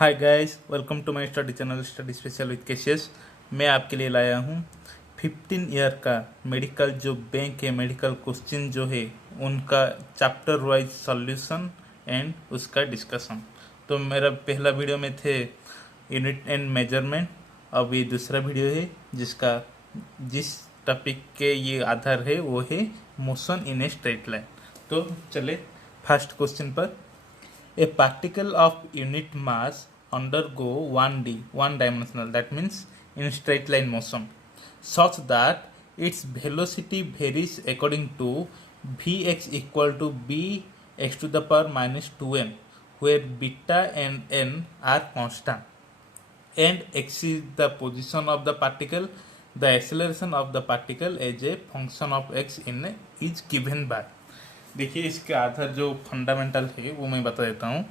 Hi guys, welcome to my study channel study special with केशियस। मैं आपके लिए लाया हूँ 15 ईयर का मेडिकल जो बैंक है, मेडिकल क्वेश्चन जो है उनका चैप्टर वाइज सॉल्यूशन एंड उसका डिस्कशन। तो मेरा पहला वीडियो में थे यूनिट एंड मेजरमेंट, अब ये दूसरा वीडियो है जिस टॉपिक के ये आधार है वो है motion in a straight line. तो चले फर्स्ट क्वेश्चन पर। A particle of unit mass undergo 1D, one dimensional, that means in straight line motion, such that its velocity varies according to Vx equal to Bx to the power minus 2n, where beta and n are constant, and x is the position of the particle. The acceleration of the particle as a function of x in is given by। देखिए, इसके आधार जो fundamental है वो मैं बता देता हूँ।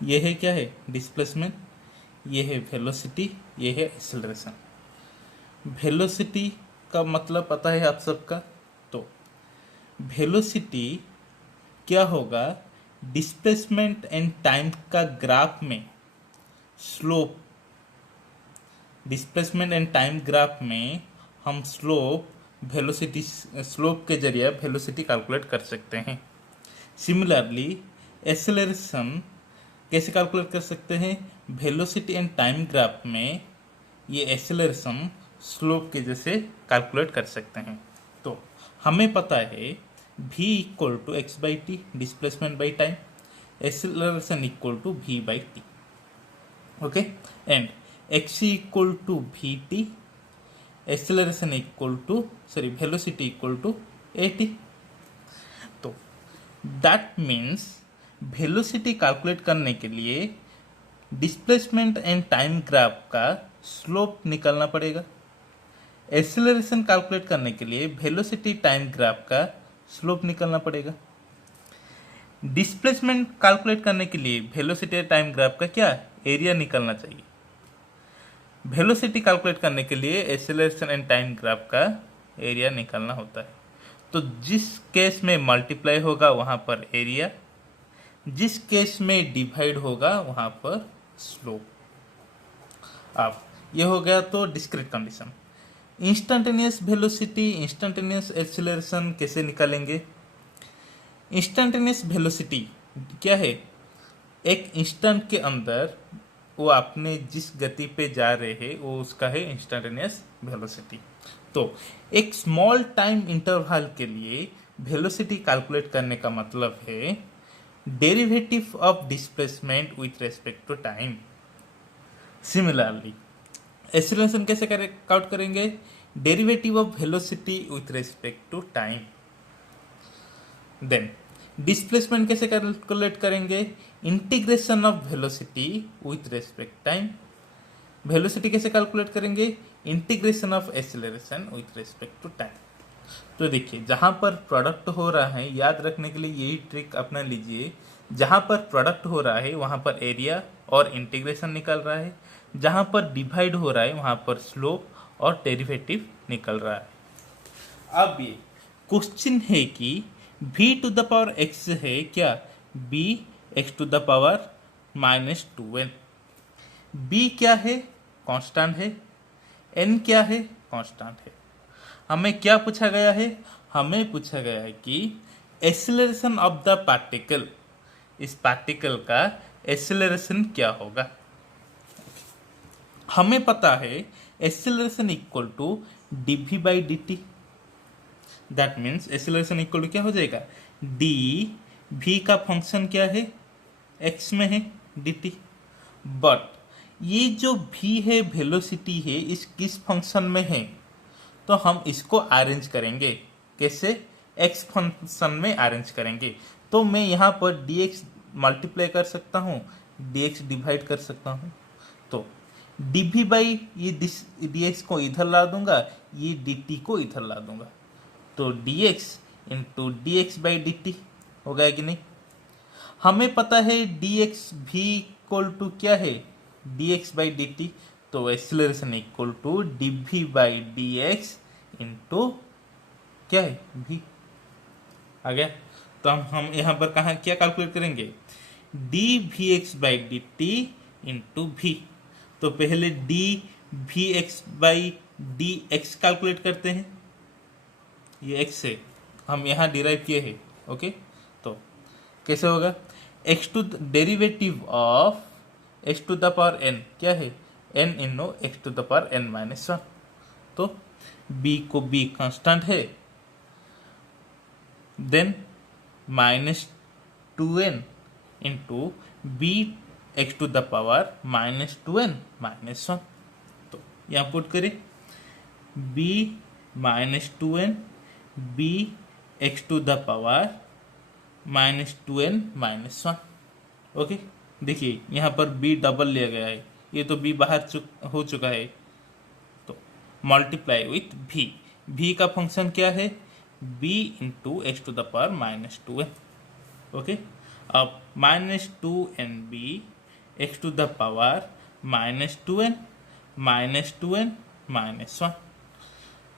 ये है क्या है डिस्प्लेसमेंट, ये है वेलोसिटी, ये है एक्सेलरेशन। वेलोसिटी का मतलब पता है आप सबका। तो वेलोसिटी क्या होगा, डिस्प्लेसमेंट एंड टाइम का ग्राफ में slope, displacement and time graph में हम स्लोप के जरिए वेलोसिटी कैलकुलेट कर सकते हैं। सिमिलरली एक्सेलरेशन कैसे कैलकुलेट कर सकते हैं, वेलोसिटी एंड टाइम ग्राफ में ये एक्सेलरेशन स्लोप के जैसे कैलकुलेट कर सकते हैं। तो हमें पता है v equal to X by T, displacement by time, acceleration equal to v by T. Okay, and x equal to V T, acceleration equal to velocity equal to A T. तो that means velocity calculate करने के लिए displacement and time graph का slope निकालना पड़ेगा। Acceleration calculate करने के लिए वेलोसिटी टाइम ग्राफ का स्लोप निकालना पड़ेगा। डिस्प्लेसमेंट कैलकुलेट करने के लिए वेलोसिटी टाइम ग्राफ का क्या एरिया निकालना चाहिए। वेलोसिटी कैलकुलेट करने के लिए एक्सेलरेशन एंड टाइम ग्राफ का एरिया निकालना होता है। तो जिस केस में मल्टीप्लाई होगा वहाँ पर एरिया, जिस केस में डिवाइड होगा वहाँ पर स्लोप। अब ये हो गया तो discrete condition. Instantaneous velocity, instantaneous acceleration कैसे निकालेंगे। इंस्टेंटेनियस वेलोसिटी क्या है, एक इंस्टेंट के अंदर वो आपने जिस गति पे जा रहे हैं वो उसका है इंस्टेंटेनियस वेलोसिटी। तो एक स्मॉल टाइम इंटरवल के लिए वेलोसिटी कैलकुलेट करने का मतलब है derivative of displacement with respect to time. Similarly acceleration कैसे काउंट करेंगे, derivative of velocity with respect to time. Then displacement कैसे कैलकुलेट करेंगे, integration of velocity with respect time. Velocity कैसे कैलकुलेट करेंगे, integration of acceleration with respect to time. तो देखिए, जहाँ पर प्रोडक्ट हो रहा है, याद रखने के लिए यही ट्रिक अपना लीजिए, जहाँ पर प्रोडक्ट हो रहा है वहाँ पर एरिया और इंटीग्रेशन निकल रहा है, जहाँ पर डिवाइड हो रहा है वहाँ पर स्लोप और डेरिवेटिव निकल रहा है। अब ये क्वेश्चन है कि v to the power x है क्या, b x to the power minus 2n। b क्या है, कांस्टेंट है, n क्या है, कांस्टेंट है। हमें क्या पूछा गया है, हमें पूछा गया है कि एक्सेलरेशन ऑफ द पार्टिकल, इस पार्टिकल का एक्सेलरेशन क्या होगा। हमें पता है acceleration equal to dv by dt। That means acceleration equal to क्या हो जाएगा, डी v का फंक्शन क्या है, x में है dt। बट ये जो v है वेलोसिटी है, इस किस फंक्शन में है, तो हम इसको अरेंज करेंगे। कैसे, x फंक्शन में अरेंज करेंगे। तो मैं यहाँ पर dx मल्टीप्लाई कर सकता हूँ, dx डिवाइड कर सकता हूँ। तो dv बाई ये dx को इधर ला दूंगा, ये dt को इधर ला दूंगा। तो dx into D x by D T हो गया कि नहीं। हमें पता है dx भी इक्वल टू क्या है, dx बाई डी टी। तो acceleration equal to dv by D X into क्या है v आ गया। तो हम यहाँ पर कहाँ क्या कैलकुलेट करेंगे, d v x by D t into भी। तो पहले d v x by D x calculate करते हैं, ये एक्स है, हम यहाँ डिराइव किए हैं। ओके, तो कैसे होगा, x to derivative of x to the power n क्या है, n in x to the power n minus one. तो बी को बी कांस्टेंट है, then minus two n into b x to the power minus two n minus one. तो यहाँ put करें b minus two n b x to the power minus two n minus one. Okay, देखिए यहाँ पर b double लिया गया है, ये तो b बाहर हो चुका है, तो मल्टीप्लाई विथ v का फंक्शन क्या है, b into x to the power minus two n. Okay, अब minus two n b x to the power minus two n minus two n minus one,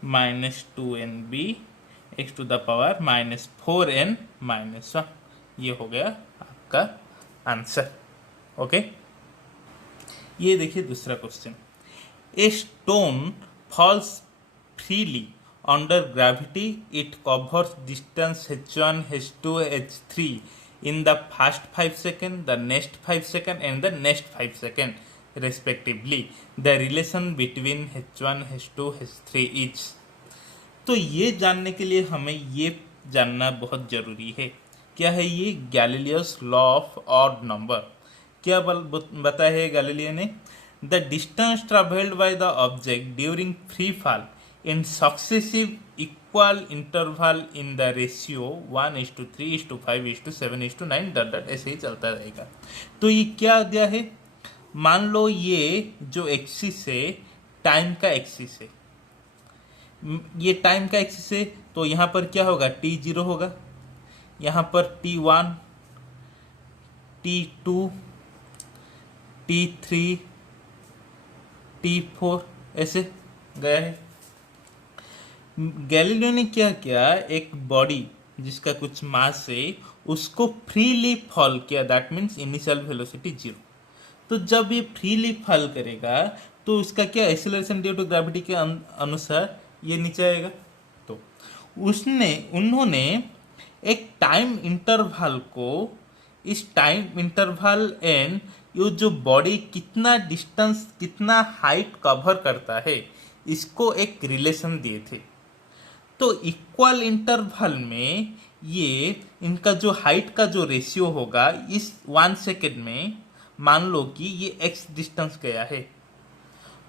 minus two n b x to the power minus four n minus one. ये हो गया आपका answer. Okay, ये देखिए दूसरा question, a stone falls freely under gravity, it covers distance h1 h2 h3 in the first 5 seconds, the next 5 seconds and the next 5 seconds respectively. The relation between h1 h2 h3 is। तो ये जानने के लिए हमें ये जानना बहुत जरूरी है, क्या है ये, Galileo's law of odd number. क्या बताया है गैलीलियो ने, the distance travelled by the object during free fall in successive equal interval in the ratio 1:3:5:7:9 dot ऐसे ही चलता रहेगा। तो ये क्या दिया है, मान लो ये जो एक्सिस है टाइम का एक्सिस है, ये टाइम का एक्सिस है, तो यहाँ पर क्या होगा, t0 होगा, यहाँ पर t1 t2 t3 t4 ऐसे गया है। गैलीलियो ने क्या किया, एक बॉडी जिसका कुछ मास है उसको फ्रीली फॉल किया, दैट मीन्स इनिशियल वेलोसिटी 0। तो जब ये फ्रीली फॉल करेगा तो उसका क्या एक्सेलरेशन ड्यू टू ग्रेविटी के अनुसार ये नीचे आएगा। तो उन्होंने एक टाइम इंटरवल को, इस टाइम इंटरवल एंड ये जो बॉडी कितना डिस्टेंस कितना हाइट कवर करता है इसको एक रिलेशन दिए थे। तो इक्वल इंटरवल में ये इनका जो हाइट का जो रेशियो होगा, इस 1 सेकेंड में मान लो कि ये x डिस्टेंस गया है,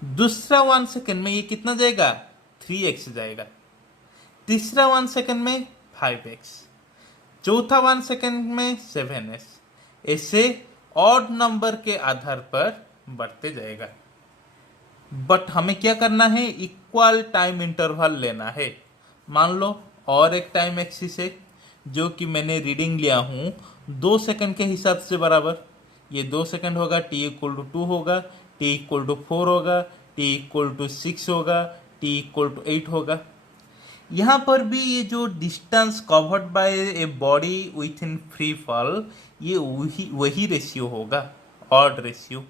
दूसरा 1 सेकेंड में ये कितना जाएगा, 3x जाएगा, तीसरा 1 सेकेंड में 5x, चौथा 1 सेकेंड में 7s, ऐसे ऑड नंबर के आधार पर बढ़ते जाएगा। बट हमें क्या करना है, इक्वल टाइम इंटरवल लेना है। मान लो और एक टाइम एक्सिस है जो कि मैंने रीडिंग लिया हूँ 2 सेकंड के हिसाब से बराबर, ये 2 सेकंड होगा, t इक्वल टू 2 होगा, t इक्वल टू 4 होगा, t इक्वल टू 6 होगा, t इक्वल टू 8 होगा। यहाँ पर भी ये जो distance covered by a body with in free fall, ये वही रेशियो होगा, ऑड रेशियो।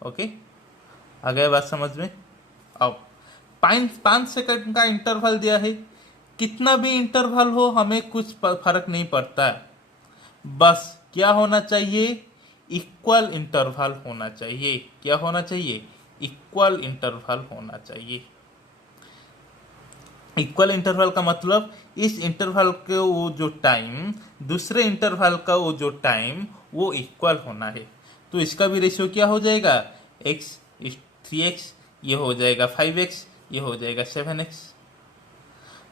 ओके, आ गया बात समझ में। अब 5 सेकंड का इंटरवल दिया है, कितना भी इंटरवल हो हमें कुछ फर्क नहीं पड़ता, बस क्या होना चाहिए, इक्वल इंटरवल होना चाहिए। क्या होना चाहिए, इक्वल इंटरवल होना चाहिए। इक्वल इंटरवल का मतलब इस इंटरवल के वो जो टाइम, दूसरे इंटरवल का वो जो टाइम, वो इक्वल होना है। तो इसका भी रेशियो क्या हो जाएगा, x 3x, ये हो जाएगा 5x, ये हो जाएगा 7x।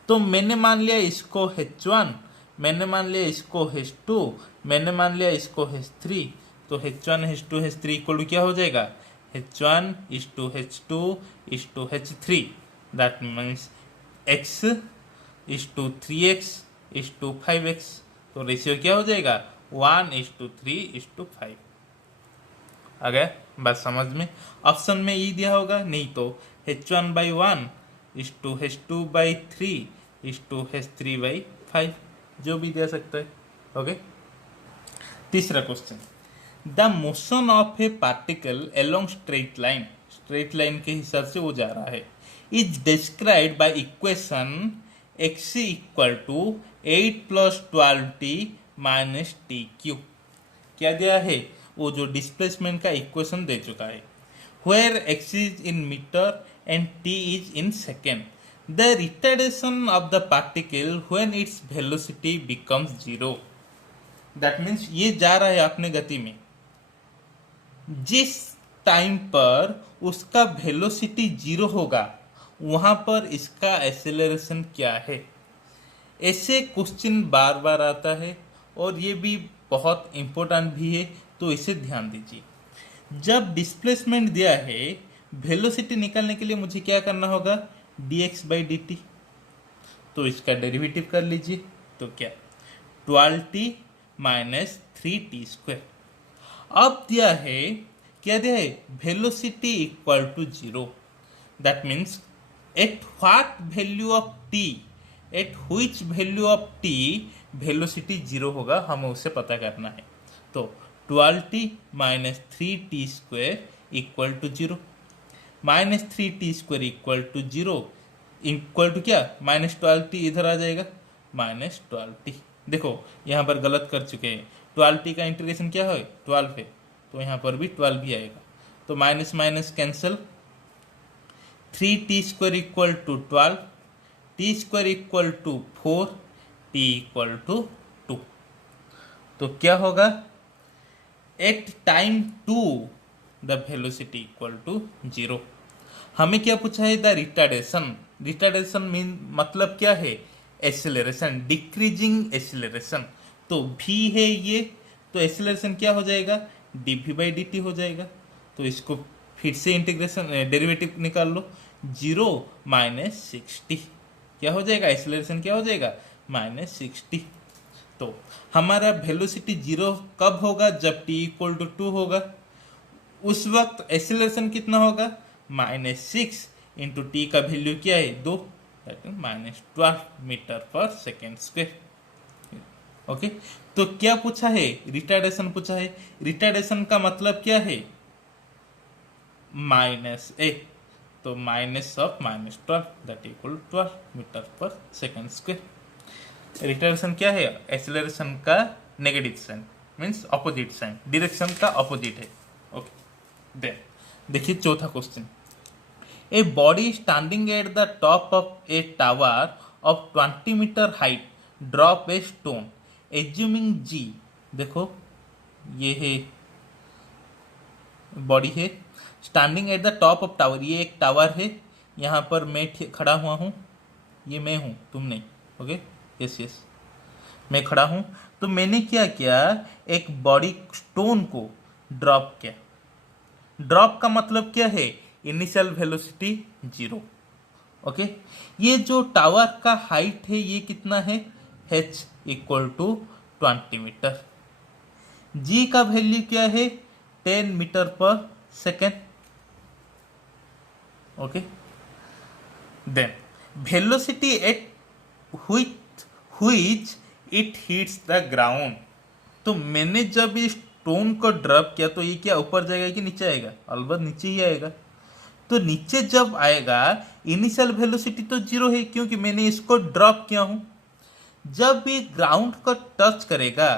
तो मैंने मान लिया इसको h1, मैंने मान लिया इसको h2, मैंने मान लिया इसको h3। तो h1 h2 h3 equal to क्या हो जाएगा, h1 h2 h2 h3, that means x 3x 5x। तो रेशियो क्या हो जाएगा, 1:3:5। आ गया बात समझ में। ऑप्शन में ये दिया होगा, नहीं तो h1/1 h2/3 h3/5, जो भी दे सकता है। ओके, तीसरा question, the motion of a particle along straight line के हिसाब से वो जा रहा है, is described by equation x equal to 8 plus 12t minus t cube. क्या दिया है? वो जो डिस्प्लेसमेंट का इक्वेशन दे चुका है, where x is in meter and t is in second. The retardation of the particle when its velocity becomes 0. That means ये जा रहा है अपने गति में, जिस टाइम पर उसका वेलोसिटी 0 होगा वहां पर इसका एक्सेलरेशन क्या है। ऐसे क्वेश्चन बार बार आता है और ये भी बहुत इंपॉर्टेंट भी है, तो इसे ध्यान दीजिए। जब डिस्प्लेसमेंट दिया है, वेलोसिटी निकालने के लिए मुझे क्या करना होगा? dx बाई डी टी, तो इसका डेरिवेटिव कर लीजिए। तो क्या 12t माइनस 3t स्क्वायर। अब दिया है, क्या दिया है? Velocity equal to 0। That means at what value of t, at which value of t velocity 0 होगा, हमें उसे पता करना है। तो 12t minus 3t square equal to 0, minus 3t square equal to 0 equal to क्या? माइनस 12t इधर आ जाएगा, माइनस 12t। देखो यहाँ पर गलत कर चुके हैं, 12t का इंटीग्रेशन क्या है? 12 है, तो यहाँ पर भी 12 ही आएगा। तो minus minus cancel, 3t square equal to 12, t square equal to 4, t equal to 2। तो क्या होगा? At time 2 the velocity equal to 0। हमें क्या पूछा है? The retardation. रिटार्डेशन मीन मतलब क्या है? Acceleration, decreasing acceleration. तो v है ये, तो एक्सेलरेशन क्या हो जाएगा? dv बाई dt हो जाएगा। तो इसको फिर से इंटीग्रेशन डेरिवेटिव निकाल लो, 0 माइनस 60 क्या हो जाएगा? एक्सेलरेशन क्या हो जाएगा? माइनस 60। तो हमारा वेलोसिटी 0 कब होगा? जब t इक्वल टू 2 होगा। उस वक्त एक्सेलरेशन कितना होगा? माइनस 6 इंटू टी का वैल्यू क्या है? 2, दैट मीन माइनस 12 मीटर पर सेकेंड स्क्वायर। ओके, तो क्या पूछा है? रिटार्डेशन पूछा है। रिटार्डेशन का मतलब क्या है? माइनस ए, तो minus of minus 12 that equal 12 metre पर सेकेंड स्क्वायर। रिटार्डेशन क्या है? एक्सेलरेशन का negative sign, means opposite sign, direction का ऑपोजिट है। ओके, देन देखिए चौथा question, a body standing at the top of a tower of 20 metre height drop a stone assuming g. देखो ये है बॉडी है, standing at the top of tower, ये एक टावर है, यहाँ पर मैं खड़ा हुआ हूँ, ये मैं हूँ, तुम नहीं। ओके, यस यस, मैं खड़ा हूँ। तो मैंने क्या किया? एक बॉडी स्टोन को ड्रॉप किया। ड्रॉप का मतलब क्या है? Initial velocity 0। ओके, ये जो टावर का हाइट है ये कितना है? h equal to 20 metre. g का वैल्यू क्या है? 10 मीटर पर second. Okay, then velocity at which it hits the ground. तो मैंने जब इस स्टोन को ड्रॉप किया तो ये क्या ऊपर जाएगा कि नीचे आएगा? अलबत्त नीचे ही आएगा। तो नीचे जब आएगा, इनिशियल वेलोसिटी तो 0 है क्योंकि मैंने इसको ड्रॉप किया हूं। जब ये ग्राउंड को टच करेगा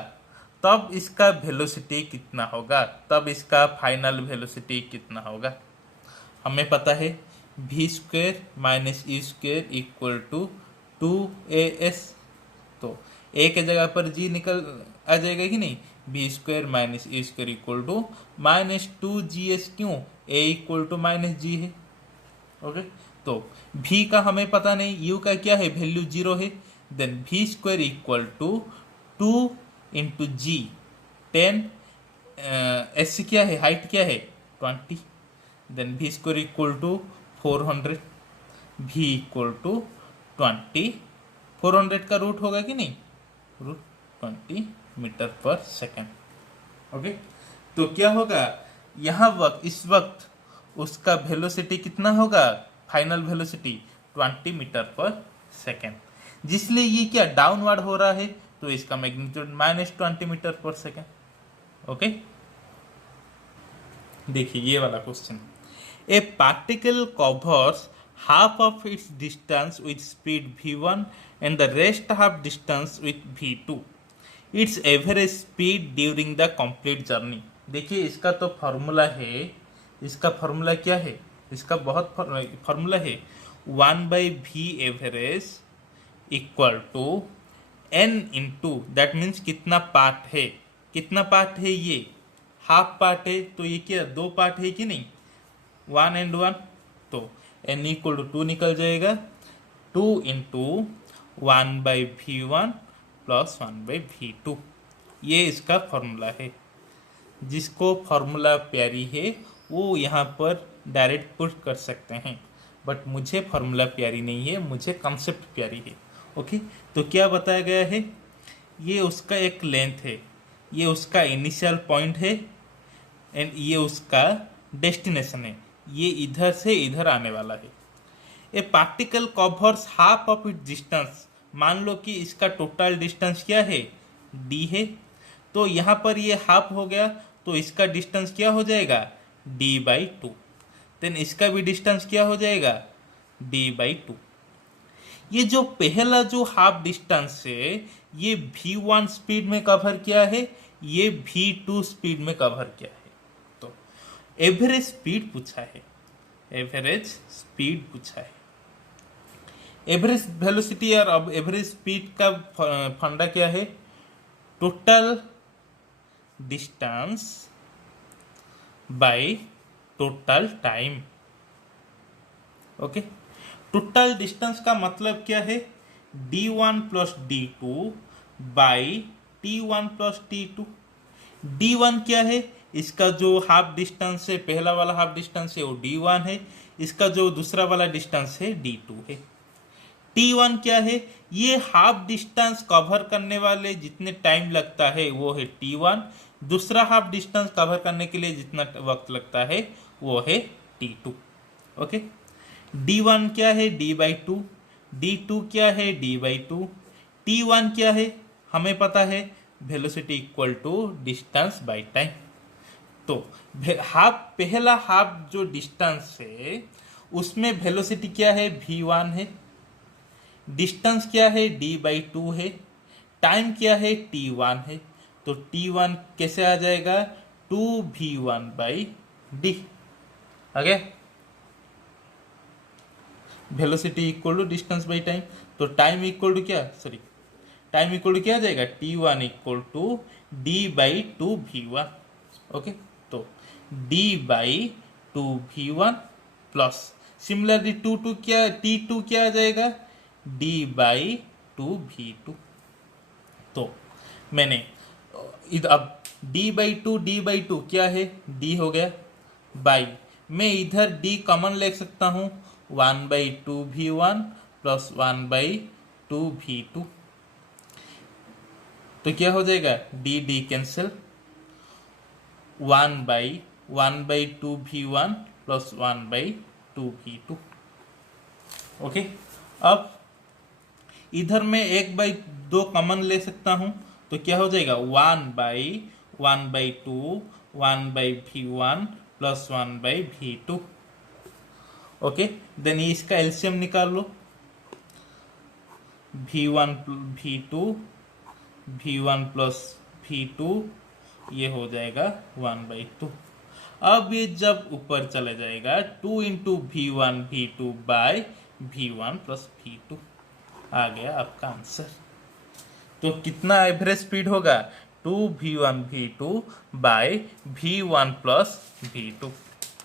तब इसका वेलोसिटी कितना होगा? तब इसका फाइनल वेलोसिटी कितना होगा? हमें पता है v square minus e square equal to 2as। तो a के जगह पर g निकल आ जाएगा कि नहीं? B square minus a square equal to minus 2gs। क्यों? a equal to minus g है। ओके, तो v का हमें पता नहीं, u का क्या है? वैल्यू 0 है। Then v square equal to 2 into g 10, s क्या है? हाइट क्या है? 20। Then v square equal to 400, v equal to 20, 400 का रूट होगा कि नहीं? रूट 20 मीटर पर सेकेंड। ओके, तो क्या होगा यहाँ इस वक्त उसका वेलोसिटी कितना होगा? फाइनल वेलोसिटी 20 मीटर पर सेकेंड। जिसलिए ये क्या डाउनवर्ड हो रहा है, तो इसका मैग्नीट्यूड -20 मीटर पर सेकेंड। ओके, देखिए ये वाला question, a particle covers half of its distance with speed v1 and the rest half distance with v2, its average speed during the complete journey। देखिए इसका तो फॉर्मूला है, इसका फॉर्मूला क्या है, इसका बहुत फॉर्मूला है, 1/v average equal to n into, that means कितना पार्ट है, कितना पार्ट है, ये हाफ पार्ट है, तो ये क्या दो पार्ट है कि नहीं, 1 and 1, तो n इक्वल टू 2 निकल जाएगा, 2 इंटू 1/v1 प्लस 1/v2, ये इसका फॉर्मूला है। जिसको फॉर्मूला प्यारी है वो यहाँ पर डायरेक्ट पुट कर सकते हैं, बट मुझे फॉर्मूला प्यारी नहीं है, मुझे कॉन्सेप्ट प्यारी है। ओके, तो क्या बताया गया है, ये उसका एक लेंथ है, ये उसका इनिशियल पॉइंट है एंड ये उसका डेस्टिनेशन है, ये इधर से इधर आने वाला है। ए particle covers half of it distance, मान लो कि इसका टोटल डिस्टेंस क्या है, d है, तो यहाँ पर ये हाफ हो गया, तो इसका डिस्टेंस क्या हो जाएगा, d/2, देन इसका भी डिस्टेंस क्या हो जाएगा, d/2। ये जो पहला जो हाफ डिस्टेंस है ये v1 स्पीड में कवर किया है, ये v2 स्पीड में कवर किया है, तो एवरेज स्पीड पूछा है, एवरेज स्पीड पूछा है। एवरेज वेलोसिटी और अब एवरेज स्पीड का फंडा क्या है, total distance by total time. Okay, total distance का मतलब क्या है, d1 plus d2 by t1 plus t2। d1 क्या है, इसका जो हाफ डिस्टेंस है, पहला वाला हाफ डिस्टेंस है वो d1 है, इसका जो दूसरा वाला डिस्टेंस है d2 है। t1 क्या है, ये हाफ डिस्टेंस कवर करने वाले जितने टाइम लगता है वो है t1, दूसरा हाफ डिस्टेंस कवर करने के लिए जितना वक्त लगता है वो है t2। ओके, d1 क्या है, d/2, d2 क्या है, d/2, t1 क्या है, हमें पता है velocity equal to distance by time. तो हाफ, पहला हाफ जो डिस्टेंस है उसमें वेलोसिटी क्या है, v1 है, डिस्टेंस क्या है, d/2 है, टाइम क्या है, t1 है, तो t1 कैसे आ जाएगा, 2v1/d आ गया, velocity equal to distance by time, तो टाइम इक्वल टू क्या, सॉरी टाइम इक्वल टू क्या आ जाएगा, t1 equal to d/2v1। Okay, तो d/2v1 प्लस सिमिलरली t2 क्या आ जाएगा, d/2v2। तो मैंने अब d/2 क्या है, d हो गया, बाई मैं इधर d कॉमन ले सकता हूँ, 1/2v1 प्लस 1/2v2, तो क्या हो जाएगा, d cancel, 1/2v1 plus 1/2v2। Okay, अब इधर मैं 1/2 कॉमन ले सकता हूं, तो क्या हो जाएगा, 1/1/2 1/v1 plus 1/v2। Okay, then इसका एलसीएम निकाल लो, v1 प्लस v2, ये हो जाएगा 1/2। अब ये जब ऊपर चला जाएगा 2 into v1 bye v1 plus v2, आ गया आपका आंसर। तो कितना एवरेज स्पीड होगा, 2v1 bye v1 plus v2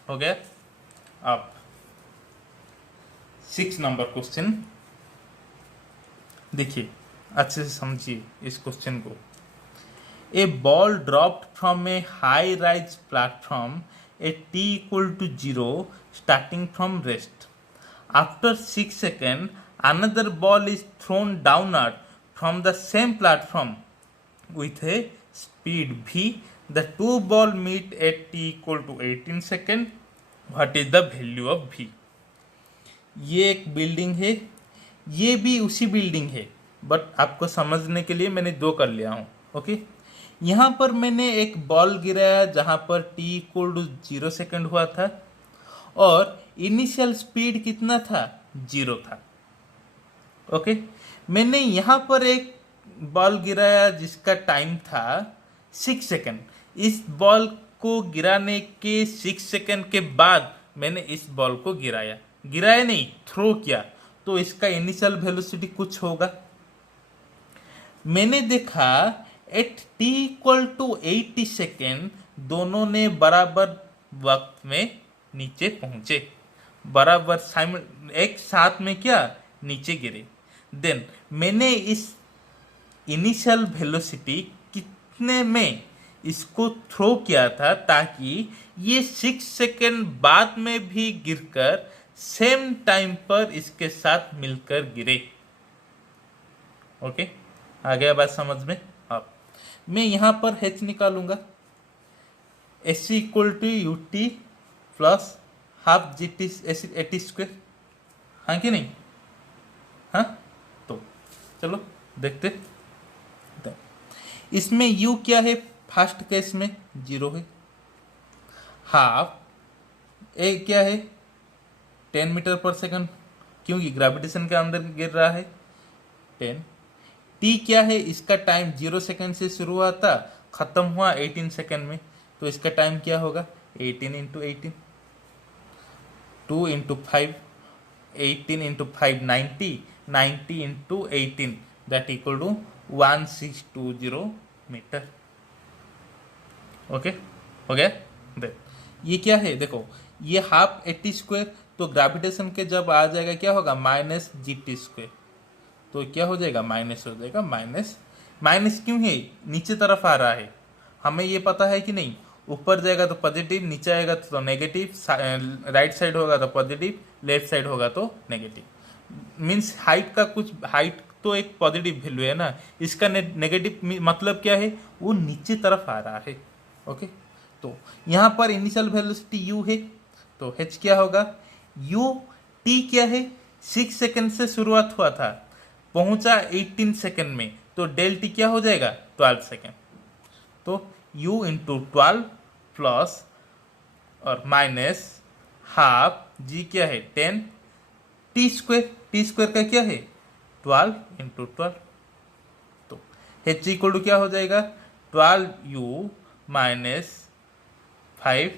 हो गया। अब 6 नंबर क्वेश्चन देखिए, अच्छे से समझिए इस क्वेश्चन को। A ball dropped from a high rise platform at t equal to 0 starting from rest. After 6 second another ball is thrown downward from the same platform with a speed v. The two ball meet at t equal to 18 second. What is the value of v? ये एक building है, ये भी उसी building है, but आपको समझने के लिए मैंने 2 कर लिया हूँ। ओके, यहाँ पर मैंने एक बॉल गिराया जहाँ पर t इक्वल टू 0 सेकेंड हुआ था और इनिशियल स्पीड कितना था, 0 था। ओके, मैंने यहाँ पर एक बॉल गिराया जिसका टाइम था 6 सेकेंड। इस बॉल को गिराने के 6 सेकेंड के बाद मैंने इस बॉल को गिराया, गिराया नहीं, थ्रो किया, तो इसका इनिशियल वेलोसिटी कुछ होगा। मैंने देखा at t equal to 80 second दोनों ने बराबर वक्त में नीचे पहुंचे, बराबर एक साथ में क्या नीचे गिरे। देन मैंने इस इनिशियल वेलोसिटी कितने में इसको थ्रो किया था ताकि ये 6 सेकेंड बाद में भी गिरकर सेम टाइम पर इसके साथ मिलकर गिरे। ओके, आ गया बात समझ में। अब मैं यहां पर h निकालूंगा, s equal to u t plus half g t at square, हाँ कि नहीं, हाँ। तो चलो देखते, इसमें u क्या है, फर्स्ट केस में 0 है, हाफ ए क्या है 10 मीटर पर सेकंड क्योंकि ग्रेविटेशन के अंदर गिर रहा है 10। t क्या है, इसका टाइम 0 सेकंड से शुरू हुआ था, खत्म हुआ 18 सेकंड में, तो इसका टाइम क्या होगा 18 into 18, 2 into 5, 18 into 5 90, 90 into 18 that equal to 1620 metre. Okay, हो गया। देख ये क्या है, देखो ये हाफ 80 स्क्वायर, तो ग्रेविटेशन के जब आ जाएगा क्या होगा माइनस जी टी स्क्वायर, तो क्या हो जाएगा माइनस हो जाएगा, माइनस माइनस क्यों है, नीचे तरफ आ रहा है, हमें ये पता है कि नहीं, ऊपर जाएगा तो पॉजिटिव, नीचे आएगा तो नेगेटिव, राइट साइड होगा तो पॉजिटिव, लेफ्ट साइड होगा तो नेगेटिव। मीन्स हाइट का कुछ, हाइट तो एक पॉजिटिव वैल्यू है ना, इसका नेगेटिव मतलब क्या है, वो नीचे तरफ आ रहा है। ओके, तो यहाँ पर इनिशियल वेलोसिटी u है, तो h क्या होगा, u t क्या है 6 सेकंड से शुरुआत हुआ था, पहुंचा 18 सेकंड में, तो डेल टी क्या हो जाएगा 12 सेकंड, तो u इंटू 12 प्लस और माइनस हाफ g क्या है 10, टी स्क्वायर का क्या है 12 इंटू 12, तो h इक्वल टू क्या हो जाएगा 12u माइनस 5,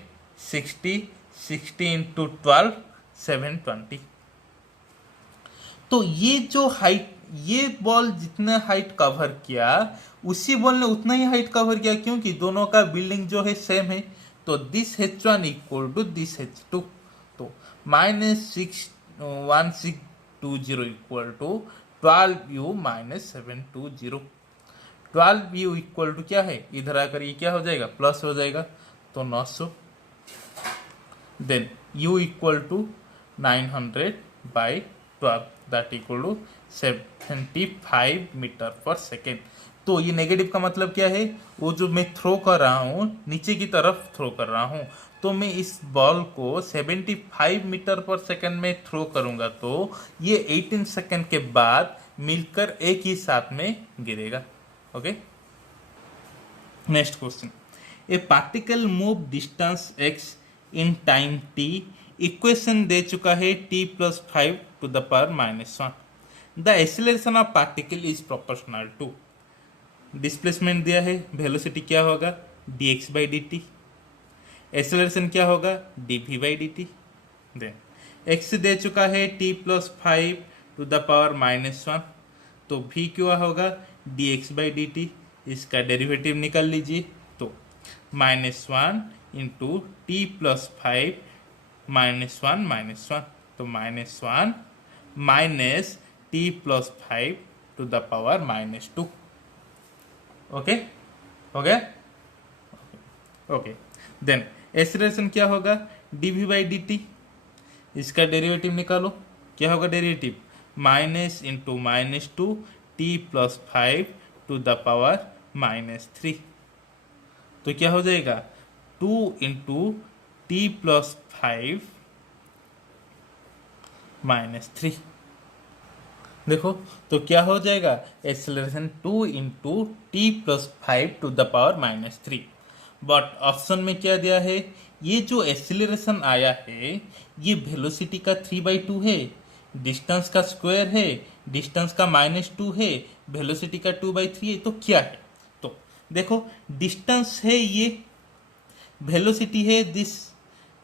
60, 60 इंटू 12 720। तो ये जो हाइट, ये बॉल जितना हाइट कवर किया उसी बॉल ने उतना ही हाइट कवर किया क्योंकि दोनों का बिल्डिंग जो है सेम है, तो this h1 equal to this h2, तो minus 1620 equal to 12u minus 720। 12u equal to क्या है, इधर आकर ये क्या हो जाएगा प्लस हो जाएगा, तो 900। Then u equal to 900 by 12 that equal to 75 metre पर सेकेंड। तो ये नेगेटिव का मतलब क्या है, वो जो मैं थ्रो कर रहा हूँ नीचे की तरफ थ्रो कर रहा हूँ, तो मैं इस बॉल को 75 मीटर पर सेकेंड में थ्रो करूंगा, तो ये 18 सेकेंड के बाद मिलकर एक ही साथ में गिरेगा। Okay, next question, a particle move distance x in time t, equation दे चुका है t plus 5 to the power minus 1, the acceleration of particle is proportional to, displacement दिया है, वेलोसिटी क्या होगा dx by D t, acceleration क्या होगा dv by D t, then x दे चुका है t plus 5 to the power minus 1, तो v क्या होगा dx बाई डी टी, इसका डेरिवेटिव निकाल लीजिए, तो -1 इंटू टी प्लस 5 -1 तो -1 minus t plus 5 to the power -2। Okay, हो गया। ओके, देन एक्सेलरेशन क्या होगा dv बाई डी टी, इसका डेरिवेटिव निकालो, क्या होगा derivative minus into -2 t plus 5 to the power -3, तो क्या हो जाएगा 2 इंटू टी प्लस 5 -3, देखो तो क्या हो जाएगा, acceleration 2 into T plus 5 to the power -3। But option में क्या दिया है, ये जो एक्सेलरेशन आया है ये वेलोसिटी का 3/2 है, डिस्टेंस का स्क्वायर है, डिस्टेंस का -2 है, वेलोसिटी का 2/3 है, तो क्या है। तो देखो डिस्टेंस है ये, वेलोसिटी है दिस,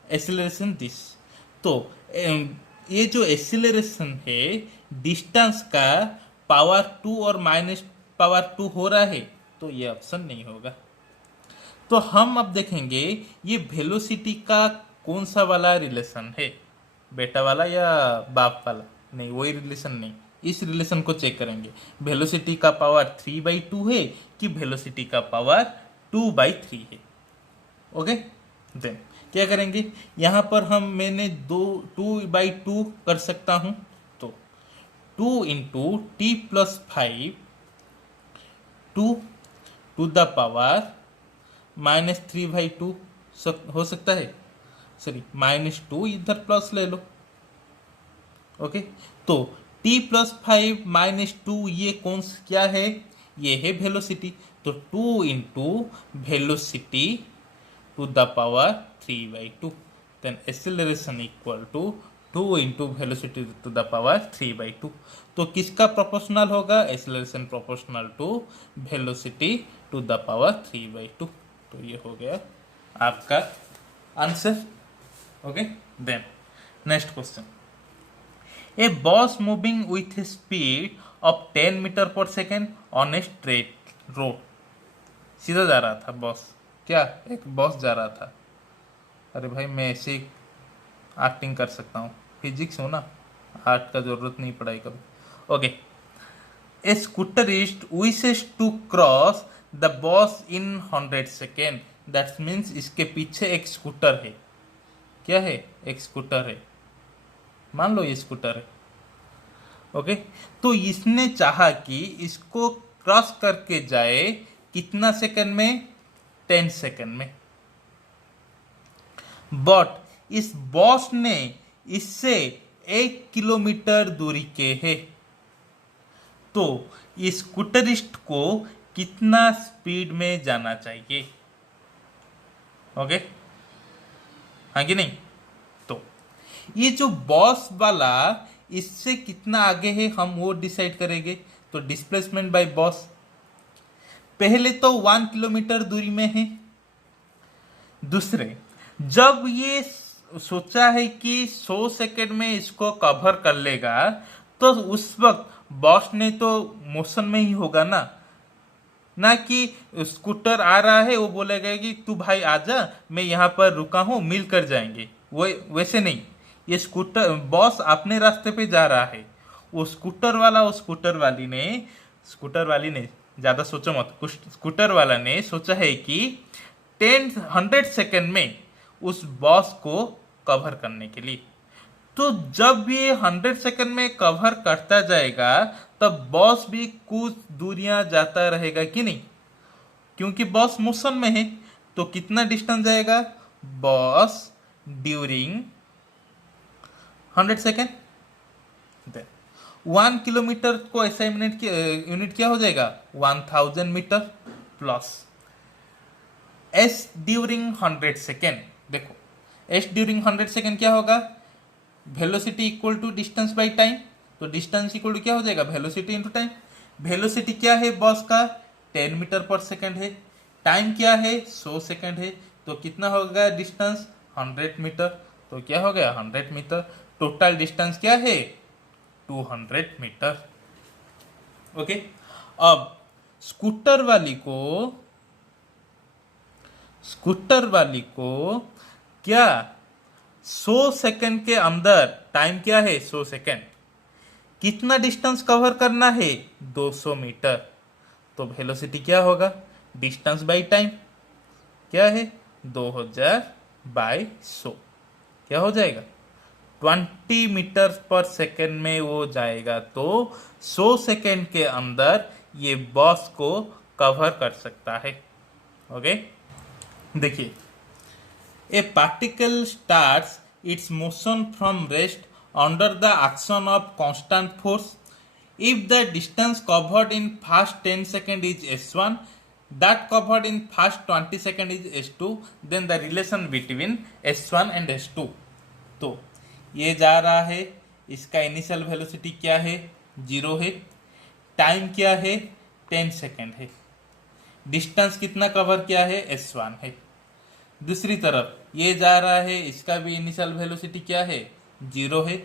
एक्सेलरेशन दिस। तो ये जो एक्सेलरेशन है डिस्टेंस का पावर 2 और -2 हो रहा है, तो ये ऑप्शन नहीं होगा। तो हम अब देखेंगे ये वेलोसिटी का कौन सा वाला रिलेशन है, बेटा वाला या बाप वाला, नहीं वही रिलेशन नहीं, इस रिलेशन को चेक करेंगे, वेलोसिटी का पावर 3/2 है कि वेलोसिटी का पावर 2/3 है। ओके, देन क्या करेंगे, यहाँ पर मैंने 2/2 कर सकता हूँ, तो 2 into T plus 5 2 to the power -3/2 हो सकता है, सॉरी -2, इधर प्लस ले लो। ओके, तो t प्लस 5 -2 ये क्या है, ये है वेलोसिटी, तो 2 into velocity to the power 3/2, then acceleration equal to 2 into velocity to the power 3/2। तो किसका प्रोपोर्शनल होगा, acceleration proportional to velocity to the power 3/2। तो ये हो गया आपका answer. Okay, then next question, a bus moving with a speed of 10 metre पर second on a straight road, सीधा जा रहा था बॉस, क्या एक बॉस जा रहा था, अरे भाई मैं ऐसे एक्टिंग कर सकता हूँ, फिजिक्स हो ना, आर्ट का जरूरत नहीं पड़ाई कभी। Okay, a scooterist wishes to cross the bus in 100 second, that means इसके पीछे एक स्कूटर है, क्या है, एक स्कूटर है, मान लो ये स्कूटर है। ओके, तो इसने चाहा कि इसको क्रॉस करके जाए कितना सेकंड में, 10 सेकंड में। बट इस बॉस ने इससे 1 किलोमीटर दूरी के है, तो इस स्कूटरिस्ट को कितना स्पीड में जाना चाहिए। ओके, हाँ कि नहीं। तो ये जो बॉस वाला इससे कितना आगे है हम वो डिसाइड करेंगे, तो डिस्प्लेसमेंट बाय बॉस पहले तो 1 किलोमीटर दूरी में है, दूसरे जब ये सोचा है कि 100 सेकंड में इसको कवर कर लेगा, तो उस वक्त बॉस ने तो मोशन में ही होगा ना कि स्कूटर आ रहा है वो बोलेगा कि तू भाई आजा मैं यहाँ पर रुका हूँ मिल कर जाएंगे, वो वैसे नहीं, ये स्कूटर बॉस अपने रास्ते पे जा रहा है, वो स्कूटर वाली ने ज्यादा सोचो मत, स्कूटर वाला ने सोचा है कि 100 सेकंड में उस बॉस को कवर करने के लिए। तो जब ये 100 सेकंड में कवर करता जाएगा तब बॉस भी कुछ दूरियां जाता रहेगा कि नहीं, क्योंकि बॉस मोशन में है, तो कितना डिस्टेंस जाएगा बॉस ड्यूरिंग 100 सेकेंड। 1 किलोमीटर को ऐसा यूनिट क्या हो जाएगा, 1000 metre plus s during 100 second. देखो एस ड्यूरिंग 100 सेकेंड क्या होगा, velocity equal to distance by time, तो डिस्टेंस इक्वल टू क्या हो जाएगा, वेलोसिटी इंटू टाइम। वेलोसिटी क्या है बॉस का, 10 मीटर पर सेकेंड है, टाइम क्या है 100 सेकेंड है, तो कितना होगा डिस्टेंस 100 मीटर, तो क्या हो गया 100 मीटर, टोटल डिस्टेंस क्या है 200 मीटर। ओके, अब स्कूटर वाली को क्या 100 सेकंड के अंदर, टाइम क्या है 100 सेकंड, कितना डिस्टेंस कवर करना है 200 मीटर, तो वेलोसिटी क्या होगा, डिस्टेंस बाई टाइम क्या है 2000 बाई 100, क्या हो जाएगा 20 मीटर पर सेकंड में वो जाएगा, तो 100 सेकंड के अंदर ये बॉस को कवर कर सकता है। ओके, देखिए, ए particle starts it's motion from rest under the action of constant force, If the distance covered in first 10 second is s1, that covered in first 20 second is s2, then the relation between s1 and s2. तो ये जा रहा है, इसका initial velocity क्या है, 0 है, time क्या है, 10 सेकेंड है, डिस्टेंस कितना कवर किया है, s1 है। दूसरी तरफ ये जा रहा है, इसका भी इनिशियल वेलोसिटी क्या है, 0 है,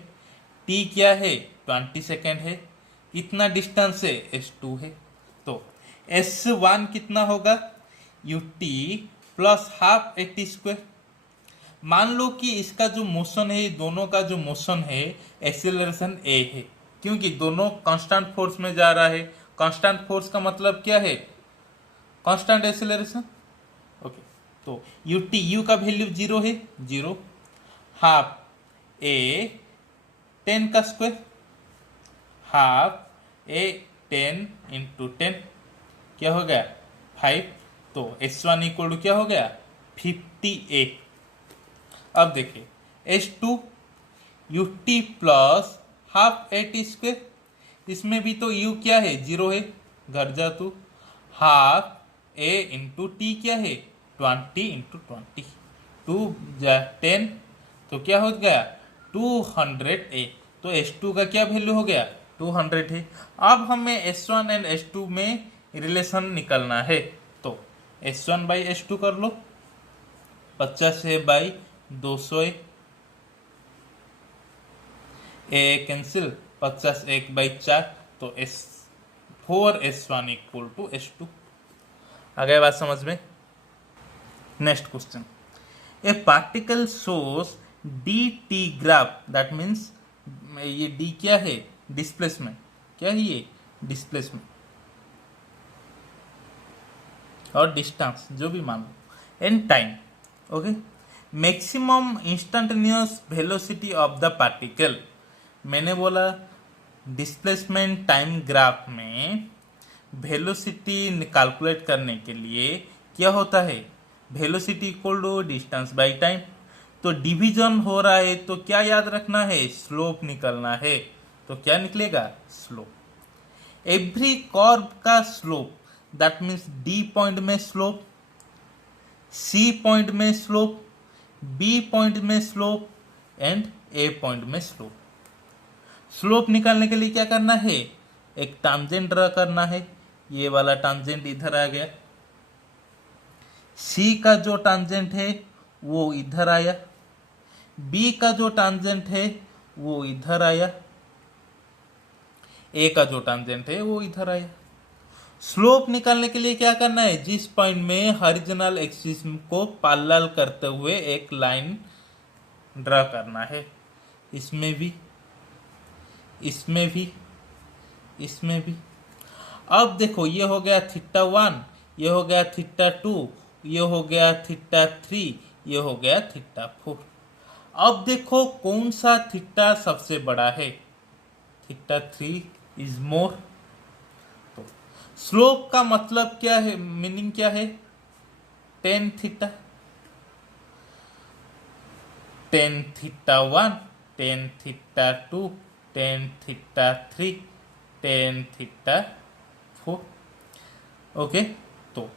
t क्या है, 20 सेकेंड है, कितना डिस्टेंस है, s2 है। तो s1 कितना होगा, ut plus half at square. मान लो कि इसका जो मोशन है, दोनों का जो मोशन है, एक्सेलरेशन a है, क्योंकि दोनों कांस्टेंट फोर्स में जा रहा है। कांस्टेंट फोर्स का मतलब क्या है, कांस्टेंट एक्सेलरेशन। ओके, तो u का वैल्यू 0 है, 0, हाफ a 10 का स्क्वायर, हाफ a 10 इंटू 10 क्या हो गया, 5। तो s1 इक्वल टू क्या हो गया, 50a। अब देखिए s2 ut plus half at square, इसमें भी तो u क्या है, 0 है, घर जा तू, हाफ a इंटू टी क्या है, 20 इंटू 20, 2 जा 10, तो क्या हो गया, 200a। तो s2 का क्या वैल्यू हो गया, 200 है। अब हमें s1 एंड s2 में रिलेशन निकलना है, तो s1 बाई s2 कर लो, 50 है बाई 200 है, ए कैंसिल, 50 1 बाई 4, तो s4 s1 equal to s2। आ गया बात समझ में। Next question, a particle source D T graph, that means ये डी क्या है, डिस्प्लेसमेंट, क्या है ये, डिस्प्लेसमेंट और डिस्टेंस जो भी मान लो, and time. Okay, maximum instantaneous velocity of the particle. मैंने बोला डिस्प्लेसमेंट टाइम ग्राफ में वेलोसिटी कैलकुलेट करने के लिए क्या होता है, velocity equal to distance by time. तो डिवीजन हो रहा है, तो क्या याद रखना है, स्लोप निकलना है। तो क्या निकलेगा, स्लोप। एवरी कर्व का slope, that means D point में स्लोप, सी पॉइंट में स्लोप, बी पॉइंट में स्लोप एंड ए पॉइंट में स्लोप। स्लोप निकालने के लिए क्या करना है, एक टांजेंट ड्रा करना है, ये वाला टांजेंट इधर आ गया, सी का जो टांजेंट है वो इधर आया, बी का जो टांजेंट है वो इधर आया, ए का जो टांजेंट है वो इधर आया। स्लोप निकालने के लिए क्या करना है, जिस पॉइंट में हॉरिजॉन्टल एक्सिस को पैरेलल करते हुए एक लाइन ड्रा करना है, इसमें भी, इसमें भी, इसमें भी। अब देखो ये हो गया θ1, ये हो गया θ2, ये हो गया θ3, ये हो गया θ4। अब देखो कौन सा थीटा सबसे बड़ा है, θ3 इज मोर। तो स्लोप का मतलब क्या है, मीनिंग क्या है, tan θ, tan θ1, tan θ2, tan θ3, tan θ4। Okay, तो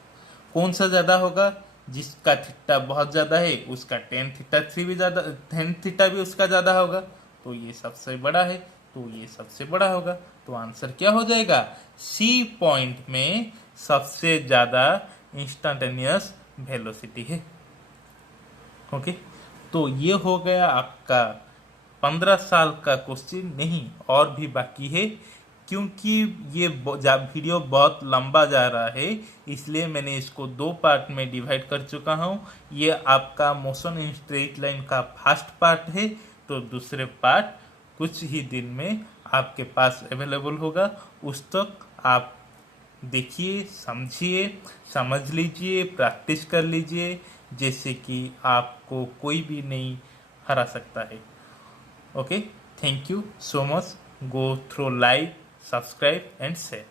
कौन सा ज्यादा होगा, जिसका थीटा बहुत ज्यादा है उसका tan θ3 भी ज्यादा, tan θ भी उसका ज्यादा होगा, तो ये सबसे बड़ा है, तो ये सबसे बड़ा होगा। तो आंसर क्या हो जाएगा, सी पॉइंट में सबसे ज्यादा इंस्टेंटेनियस वेलोसिटी है। ओके, तो ये हो गया आपका 15 साल का क्वेश्चन, नहीं और भी बाकी है, क्योंकि ये वीडियो बहुत लंबा जा रहा है, इसलिए मैंने इसको 2 पार्ट में डिवाइड कर चुका हूँ। ये आपका मोशन इन स्ट्रेट लाइन का फर्स्ट पार्ट है, तो दूसरे पार्ट कुछ ही दिन में आपके पास अवेलेबल होगा। उस तक आप देखिए, समझिए, समझ लीजिए, प्रैक्टिस कर लीजिए, जैसे कि आपको कोई भी नहीं हरा सकता है। Okay, thank you so much. Go through, like, subscribe and share.